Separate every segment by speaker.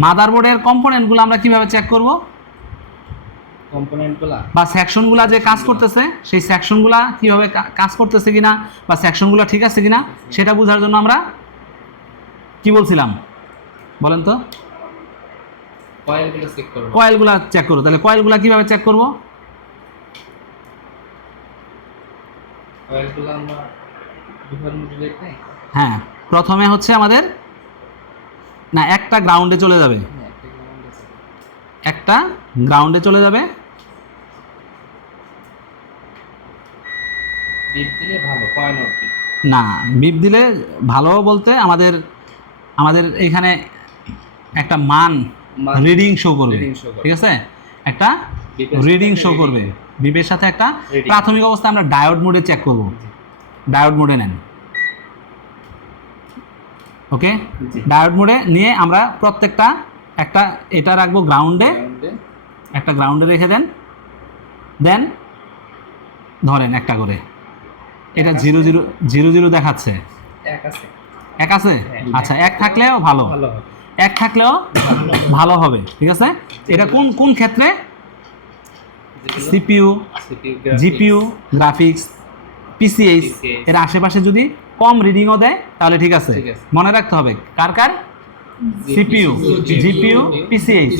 Speaker 1: মাদারবোর্ডের কম্পোনেন্টগুলো আমরা কীভাবে চেক করব?
Speaker 2: কম্পোনেন্টগুলা
Speaker 1: বা সেকশনগুলো যে কাজ করতেছে সেই সেকশনগুলো কীভাবে কাজ করতেছে কিনা বা সেকশনগুলো ঠিক আছে কিনা সেটা বোঝার জন্য আমরা কি বলছিলাম? বলেন তো।
Speaker 2: কয়েলগুলো চেক করব।
Speaker 1: কয়েলগুলো চেক করব তাহলে কয়েলগুলো কীভাবে চেক করব?
Speaker 2: কয়েলগুলো আমরা
Speaker 1: হ্যাঁ প্রথমে হচ্ছে আমাদের না একটা গ্রাউন্ডে চলে যাবে।
Speaker 2: একটা
Speaker 1: গ্রাউন্ডে চলে যাবে। না বিপ দিলে ভালো বলতে আমাদের আমাদের এখানে একটা মান রিডিং শো করবে। ঠিক আছে? একটা রিডিং শো করবে। বিপের সাথে একটা প্রাথমিক অবস্থায় আমরা ডায়োড মোডে চেক করব। ডায়োড মোডে নেন। ওকে। ডায়োড মোডে নিয়ে আমরা প্রত্যেকটা একটা এটা রাখব গ্রাউন্ডে একটা গ্রাউন্ডে রেখে দেন। দেন ধরেন একটা করে। এটা জিরো জিরো জিরো জিরো দেখাচ্ছে।
Speaker 2: এক আছে। হ্যাঁ।
Speaker 1: আচ্ছা এক থাকলেও ভালো। এক থাকলেও ভালো হবে। ঠিক আছে? এটা কোন কোন ক্ষেত্রে? সিপিইউ জিপিইউ গ্রাফিক্স পিসিএইচ এর আশেপাশে যদি কম রিডিংও দেয় তাহলে ঠিক আছে। মনে রাখতে হবে কার কার? সিপিইউ জিপিইউ পিসিএইচ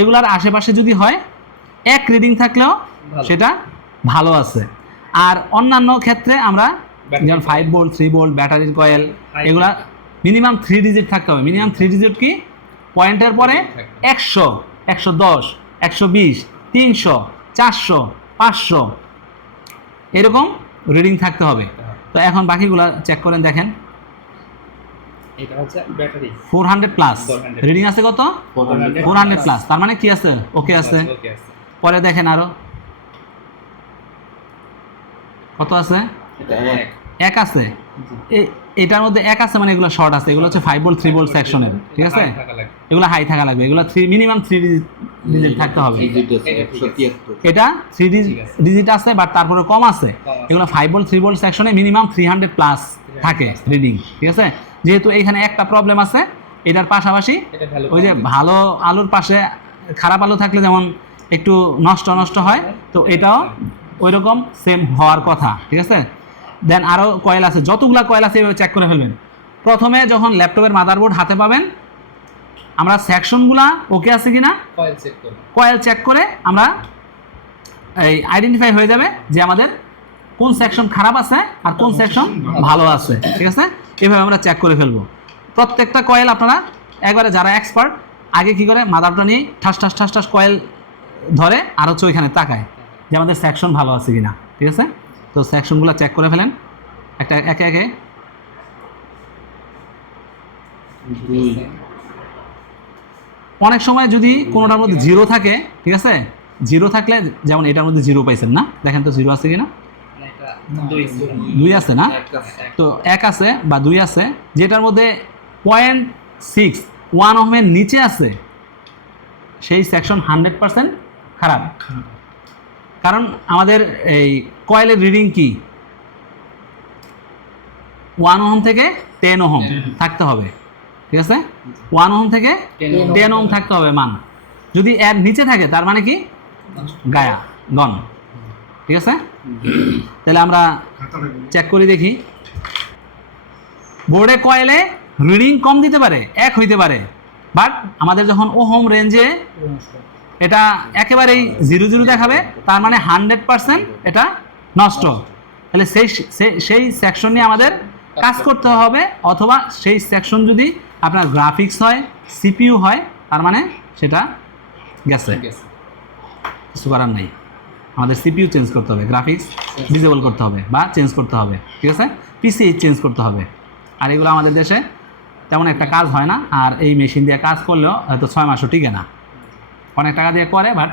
Speaker 1: এগুলার আশেপাশে যদি হয় এক রিডিং থাকলেও সেটা ভালো আছে। আর অন্যান্য ক্ষেত্রে আমরা যেমন ফাইভ বোল্ট থ্রি বোল্ট ব্যাটারির কয়েল এগুলা মিনিমাম থ্রি ডিজিট থাকতে হবে। মিনিমাম থ্রি ডিজিট কি? পয়েন্টের পরে একশো একশো দশ একশো বিশ তিনশো চারশো পাঁচশো এরকম রিডিং থাকতে হবে। তো এখন বাকিগুলা চেক করেন দেখেন।
Speaker 2: এটা হচ্ছে battery.
Speaker 1: Four hundred plus
Speaker 2: 400
Speaker 1: reading আছে কত? ফোর হান্ড্রেড প্লাস তার মানে কি আছে? ওকে আছে। পরে দেখেন আরও। কত আছে?
Speaker 2: এক।
Speaker 1: আছে? এটার মধ্যে এক আছে মানে এগুলো শর্ট আছে। এগুলো হচ্ছে ফাইভ বোল্ট থ্রি বোল্ট সেকশনের ঠিক আছে। এগুলো হাই থাকা লাগবে। এগুলো থ্রি মিনিমাম থ্রি ডিজিট থাকতে হবে।
Speaker 2: এটা।
Speaker 1: থ্রি ডিজিট আছে। বাট তারপরে কম আছে। এগুলো ফাইভ বোল্ট থ্রি বোল্ট সেকশনে মিনিমাম থ্রি হান্ড্রেড প্লাস থাকে রিডিং ঠিক আছে? যেহেতু এখানে একটা প্রবলেম আছে এটার পাশাপাশি ওই যে ভালো আলুর পাশে খারাপ আলু থাকলে যেমন একটু নষ্ট নষ্ট হয় তো এটাও ওই রকম সেম হওয়ার কথা ঠিক আছে? দেন আরও কয়েল আছে যতগুলা কয়েল আছে এভাবে চেক করে ফেলবেন। প্রথমে যখন ল্যাপটপের মাদারবোর্ড হাতে পাবেন আমরা সেকশনগুলা ওকে আছে কিনা?
Speaker 2: কয়েল চেক করব।
Speaker 1: কয়েল চেক করে আমরা এই আইডেন্টিফাই হয়ে যাবে যে আমাদের কোন সেকশন খারাপ আছে আর কোন সেকশন ভালো আছে ঠিক আছে? এভাবে আমরা চেক করে ফেলব। প্রত্যেকটা কয়েল আপনারা একবারে যারা এক্সপার্ট আগে কি করে? মাদারটা নিয়ে ঠাস ঠাস ঠাস ঠাস কয়েল ধরে আর হচ্ছে ওইখানে তাকায় যে আমাদের সেকশন ভালো আছে কিনা ঠিক আছে? তো সেকশনগুলো চেক করে ফেলেন। একটা একে একে।
Speaker 2: দুই।
Speaker 1: অনেক সময় যদি কোনোটার মধ্যে জিরো থাকে, ঠিক আছে? জিরো থাকলে যেমন এটার মধ্যে জিরো পাইছেন না? দেখেন তো জিরো আছে কিনা?
Speaker 2: দুই
Speaker 1: আছে না? তো এক আছে বা দুই আছে, যেটার মধ্যে পয়েন্ট সিক্স ওয়ান ওহমের নিচে আছে, সেই সেকশন হান্ড্রেড পার্সেন্ট খারাপ। কারণ আমাদের এই কয়েলের রিডিং কি? ওয়ান ওহম থেকে টেন ওহম থাকতে হবে। ঠিক আছে? ওয়ান ওহম থেকে টেন ওহম থাকতে হবে মান। যদি এর নিচে থাকে তার মানে কি? গায়া গন ঠিক আছে? তাহলে আমরা চেক করে দেখি। বোর্ডে কয়েলে রিডিং কম দিতে পারে এক হইতে পারে। বাট আমাদের যখন ও হোম রেঞ্জে এটা একেবারেই জিরো জিরো দেখাবে তার মানে হান্ড্রেড পার্সেন্ট এটা নষ্ট। তাহলে সেই সেই- সেই সেকশন নিয়ে আমাদের কাজ করতে হবে অথবা সেই সেকশন যদি আপনার গ্রাফিক্স হয় সিপিইউ হয় তার মানে সেটা গেছে। কিছু করার নাই। আমাদের সিপিইউ চেঞ্জ করতে হবে গ্রাফিক্স ডিজেবল করতে হবে বা চেঞ্জ করতে হবে ঠিক আছে? পিসি চেঞ্জ করতে হবে। আর এগুলো আমাদের দেশে তেমন একটা কাজ হয় না আর এই মেশিন দিয়ে কাজ করলেও হয়তো ছয় মাসও টিকে না। অনেক টাকা দিয়ে করে বাট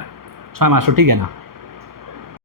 Speaker 1: ছয় মাসও টিকে না।